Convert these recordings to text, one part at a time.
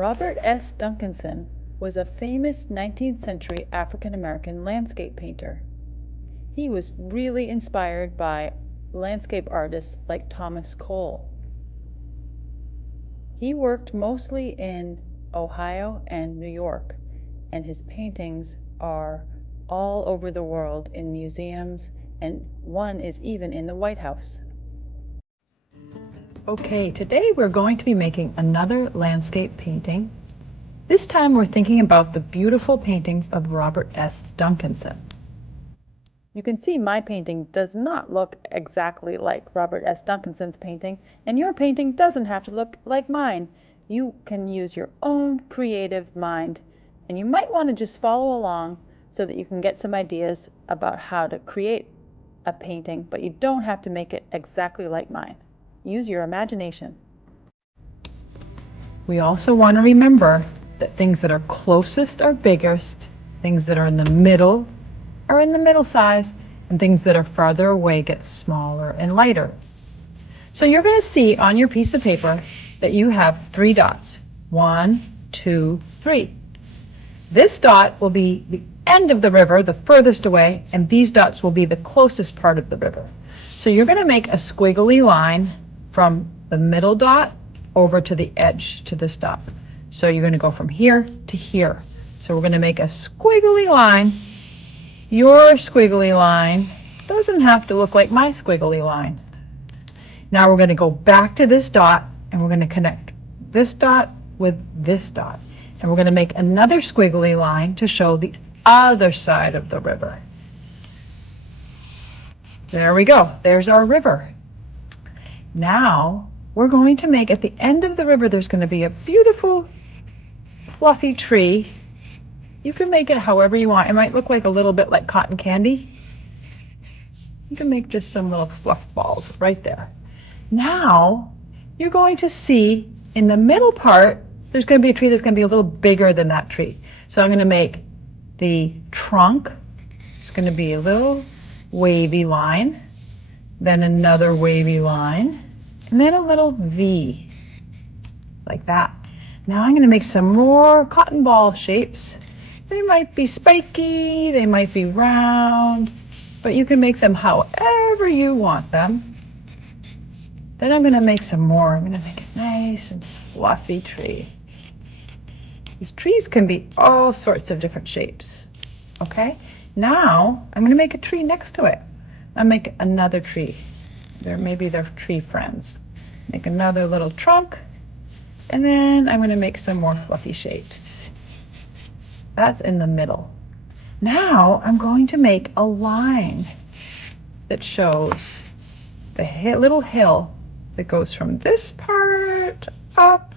Robert S. Duncan was a famous 19th century African American landscape painter. He was really inspired by landscape artists like Thomas Cole. He worked mostly in Ohio and New York, and his paintings are all over the world in museums, and one is even in the White House. Okay, today we're going to be making another landscape painting. This time we're thinking about the beautiful paintings of Robert S. Duncan. You can see my painting does not look exactly like Robert S. Duncan's painting, and your painting doesn't have to look like mine. You can use your own creative mind, and you might want to just follow along so that you can get some ideas about how to create a painting, but you don't have to make it exactly like mine. Use your imagination. We also want to remember that things that are closest are biggest, things that are in the middle are in the middle size, and things that are farther away get smaller and lighter. So you're going to see on your piece of paper that you have 3 dots. 1, 2, 3. This dot will be the end of the river, the furthest away, and these dots will be the closest part of the river. So you're going to make a squiggly line from the middle dot over to the edge to this dot. So you're going to go from here to here. So we're going to make a squiggly line. Your squiggly line doesn't have to look like my squiggly line. Now we're going to go back to this dot, and we're going to connect this dot with this dot. And we're going to make another squiggly line to show the other side of the river. There we go. There's our river. Now we're going to make, at the end of the river, there's going to be a beautiful fluffy tree. You can make it however you want. It might look like a little bit like cotton candy. You can make just some little fluff balls right there. Now you're going to see in the middle part, there's going to be a tree that's going to be a little bigger than that tree. So I'm going to make the trunk. It's going to be a little wavy line, then another wavy line, and then a little V, like that. Now I'm going to make some more cotton ball shapes. They might be spiky, they might be round, but you can make them however you want them. Then I'm going to make some more. I'm going to make a nice and fluffy tree. These trees can be all sorts of different shapes. Okay? Now I'm going to make a tree next to it. I'll make another tree. Maybe they're tree friends. Make another little trunk, and then I'm going to make some more fluffy shapes. That's in the middle. Now I'm going to make a line that shows the little hill that goes from this part up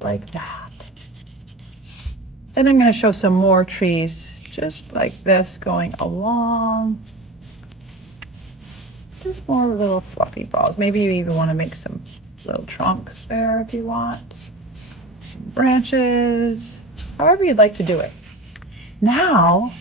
like that. Then I'm going to show some more trees just like this going along. Just more little fluffy balls. Maybe you even want to make some little trunks there if you want. Some branches, however you'd like to do it. Now,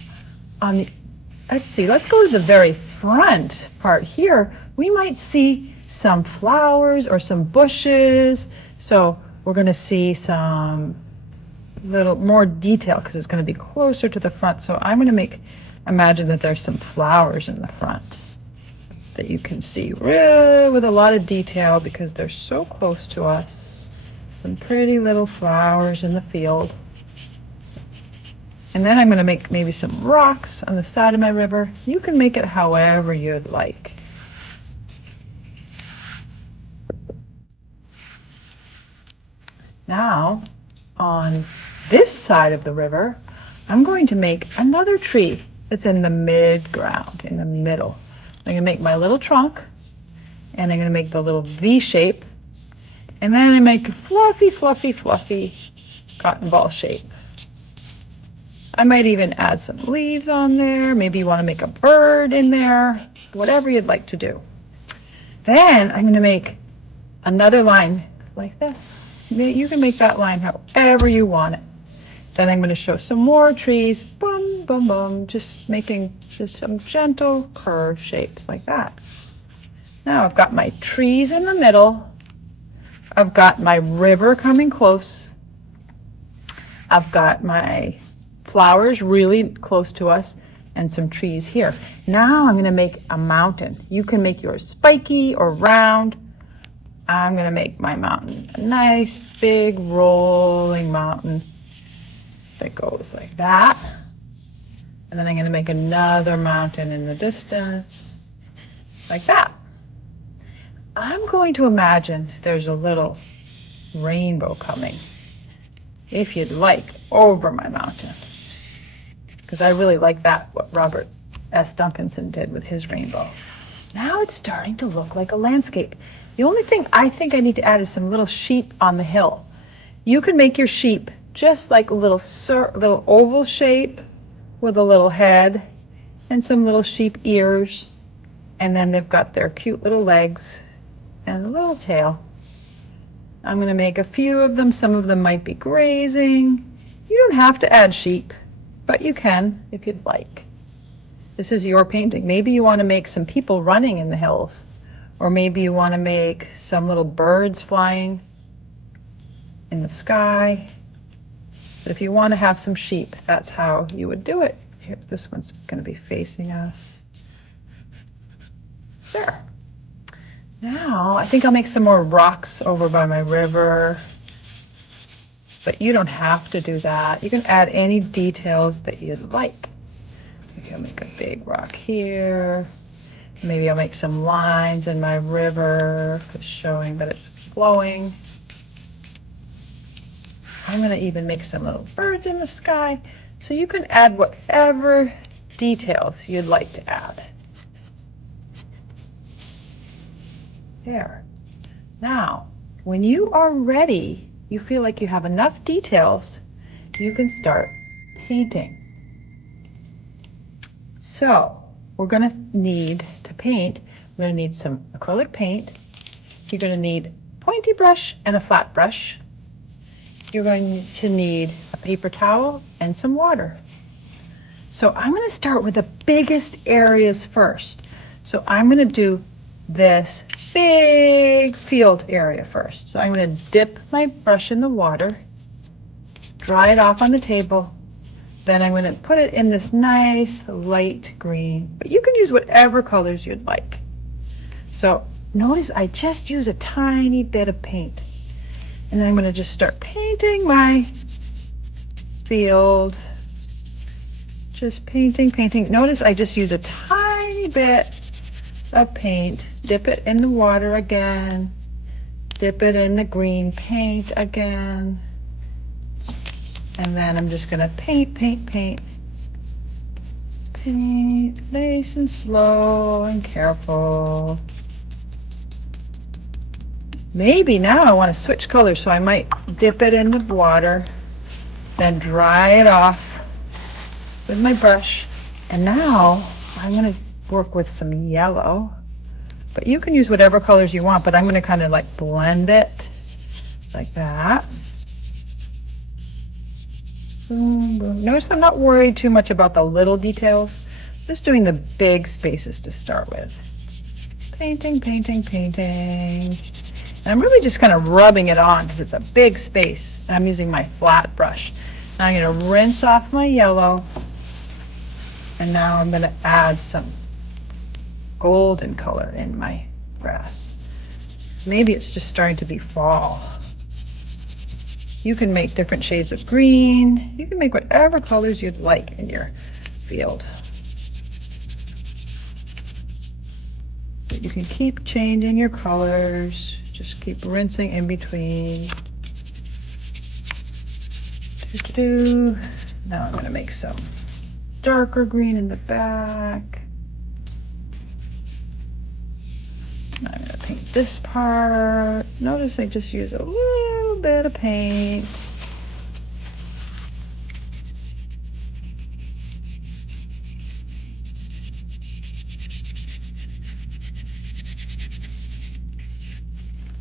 let's go to the very front part here. We might see some flowers or some bushes. So we're going to see some little more detail because it's going to be closer to the front. So I'm going to imagine that there's some flowers in the front that you can see really with a lot of detail because they're so close to us. Some pretty little flowers in the field. And then I'm going to make maybe some rocks on the side of my river. You can make it however you'd like. Now, on this side of the river, I'm going to make another tree that's in the mid-ground, in the middle. I'm going to make my little trunk, and I'm going to make the little V shape, and then I make a fluffy, fluffy, fluffy cotton ball shape. I might even add some leaves on there. Maybe you want to make a bird in there, whatever you'd like to do. Then I'm going to make another line like this. You can make that line however you want it. Then I'm going to show some more trees, bum, bum, bum, just making just some gentle curved shapes like that. Now I've got my trees in the middle. I've got my river coming close. I've got my flowers really close to us and some trees here. Now I'm going to make a mountain. You can make yours spiky or round. I'm going to make my mountain a nice big rolling mountain that goes like that. And then I'm going to make another mountain in the distance like that. I'm going to imagine there's a little rainbow coming, if you'd like, over my mountain. Because I really like that, what Robert S. Duncanson did with his rainbow. Now it's starting to look like a landscape. The only thing I think I need to add is some little sheep on the hill. You can make your sheep just like a little oval shape with a little head and some little sheep ears. And then they've got their cute little legs and a little tail. I'm going to make a few of them. Some of them might be grazing. You don't have to add sheep, but you can if you'd like. This is your painting. Maybe you want to make some people running in the hills, or maybe you want to make some little birds flying in the sky. But if you want to have some sheep, that's how you would do it. Here, this one's going to be facing us. There. Now, I think I'll make some more rocks over by my river. But you don't have to do that. You can add any details that you'd like. Maybe I'll make a big rock here. Maybe I'll make some lines in my river, just showing that it's flowing. I'm going to even make some little birds in the sky. So you can add whatever details you'd like to add. There. Now, when you are ready, you feel like you have enough details, you can start painting. So, we're going to need to paint. We're going to need some acrylic paint. You're going to need a pointy brush and a flat brush. You're going to need a paper towel and some water. So I'm going to start with the biggest areas first. So I'm going to do this big field area first. So I'm going to dip my brush in the water, dry it off on the table. Then I'm going to put it in this nice light green, but you can use whatever colors you'd like. So notice I just use a tiny bit of paint. And then I'm going to just start painting my field. Just painting. Notice I just use a tiny bit of paint. Dip it in the water again. Dip it in the green paint again. And then I'm just going to paint. Paint nice and slow and careful. Maybe now I want to switch colors, so I might dip it in the water, then dry it off with my brush. And now I'm going to work with some yellow. But you can use whatever colors you want, but I'm going to kind of like blend it like that. Boom, boom. Notice I'm not worried too much about the little details. Just doing the big spaces to start with. Painting. And I'm really just kind of rubbing it on because it's a big space. And I'm using my flat brush. Now I'm going to rinse off my yellow. And now I'm going to add some golden color in my grass. Maybe it's just starting to be fall. You can make different shades of green. You can make whatever colors you'd like in your field. But you can keep changing your colors. Just keep rinsing in between. Now I'm going to make some darker green in the back. I'm going to paint this part. Notice I just use a little bit of paint.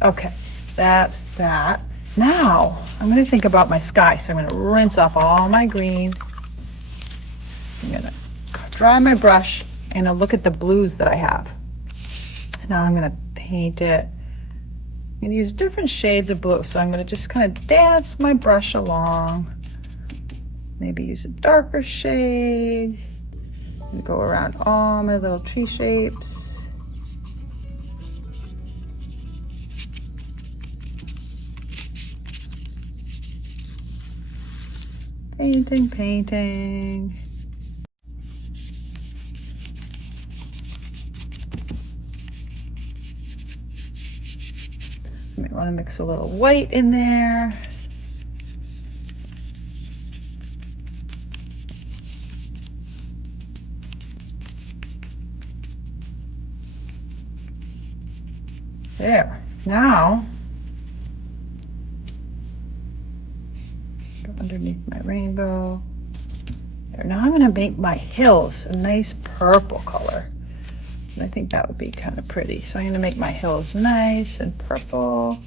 Okay, that's that. Now I'm going to think about my sky. So I'm going to rinse off all my green. I'm going to dry my brush and I'll look at the blues that I have. Now I'm going to paint it. I'm going to use different shades of blue. So I'm going to just kind of dance my brush along. Maybe use a darker shade. And go around all my little tree shapes. Painting, painting. You might want to mix a little white in there. There. Now, go underneath my rainbow. There. Now I'm going to make my hills a nice purple color. And I think that would be kind of pretty. So I'm going to make my hills nice and purple.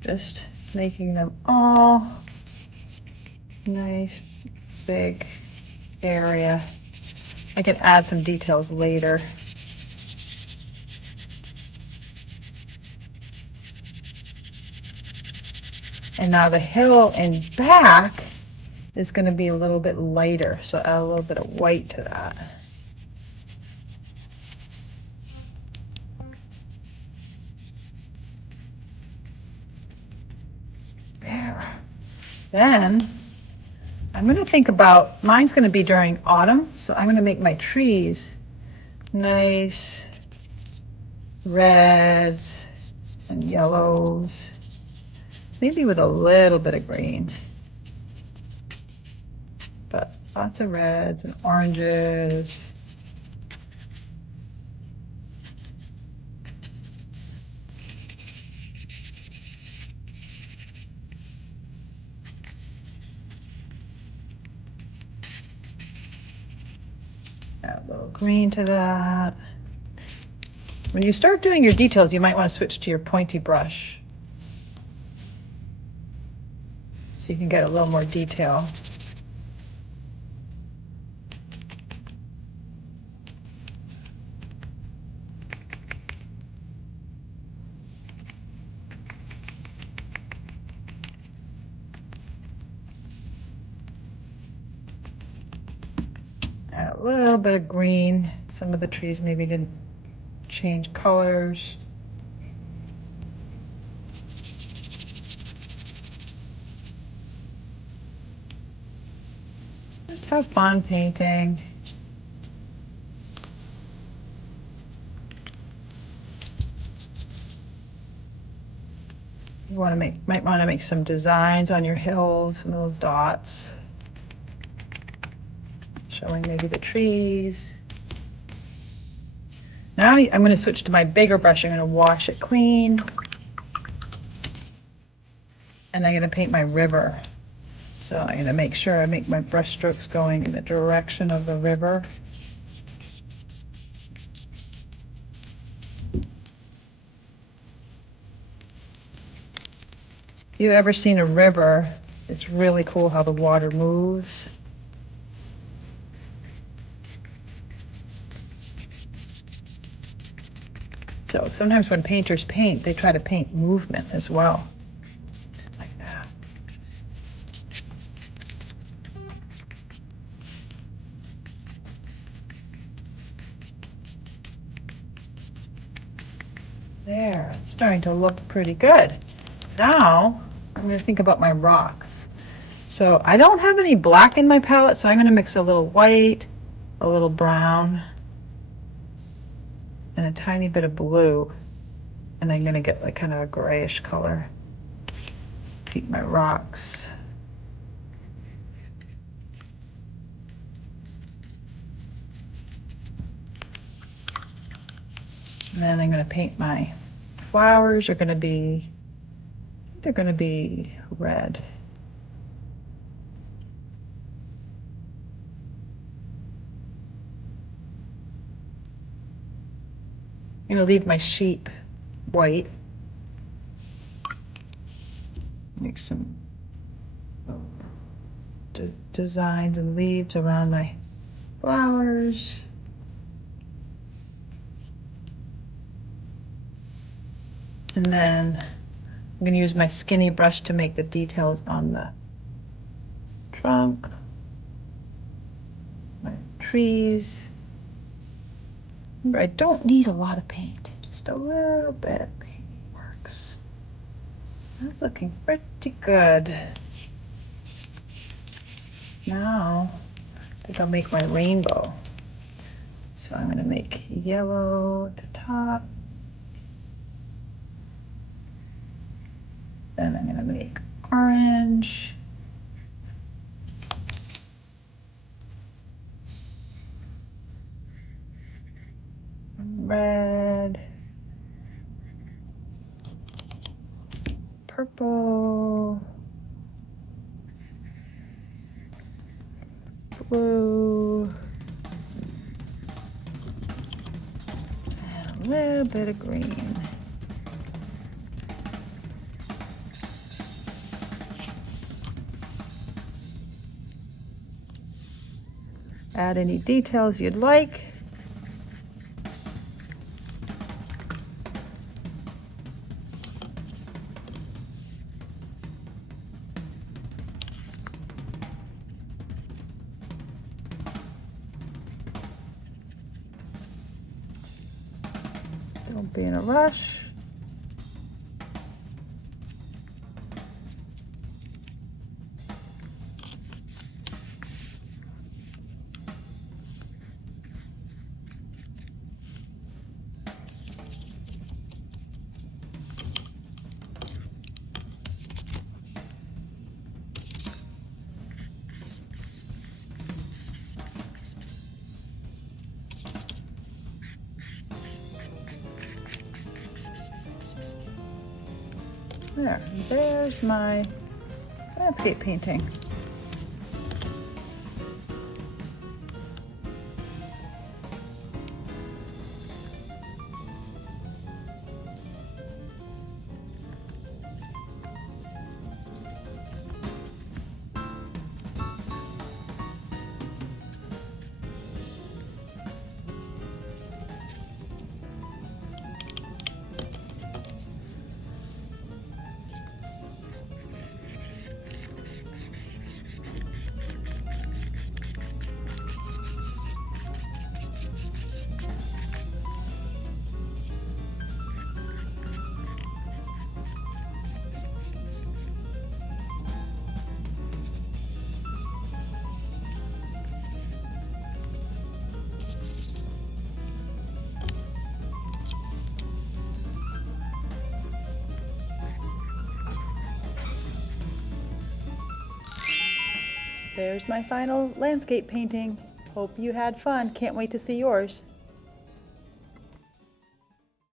Just making them all nice, big area. I can add some details later. And now the hill in back is going to be a little bit lighter, so add a little bit of white to that. There. Then I'm going to think about, mine's going to be during autumn, so I'm going to make my trees nice reds and yellows, maybe with a little bit of green, but lots of reds and oranges. Add a little green to that. When you start doing your details, you might want to switch to your pointy brush so you can get a little more detail. Add a little bit of green. Some of the trees maybe didn't change colors. Just have fun painting. You might want to make some designs on your hills, some little dots, showing maybe the trees. Now I'm going to switch to my bigger brush. I'm going to wash it clean. And I'm going to paint my river. So I'm going to make sure I make my brush strokes going in the direction of the river. If you've ever seen a river, it's really cool how the water moves. So sometimes when painters paint, they try to paint movement as well. Like that. There, it's starting to look pretty good. Now, I'm going to think about my rocks. So I don't have any black in my palette, so I'm going to mix a little white, a little brown, and a tiny bit of blue, and I'm going to get like kind of a grayish color. Keep my rocks. And then I'm going to paint my flowers. They're going to be red. I'm going to leave my sheep white. Make some designs and leaves around my flowers. And then I'm going to use my skinny brush to make the details on the trunk, my trees. Remember, I don't need a lot of paint, just a little bit of paint works. That's looking pretty good. Now, I think I'll make my rainbow. So I'm going to make yellow at the top. Then I'm going to make orange. Red. Purple. Blue. And a little bit of green. Add any details you'd like. Don't be in a rush. There's my landscape painting. There's my final landscape painting. Hope you had fun. Can't wait to see yours.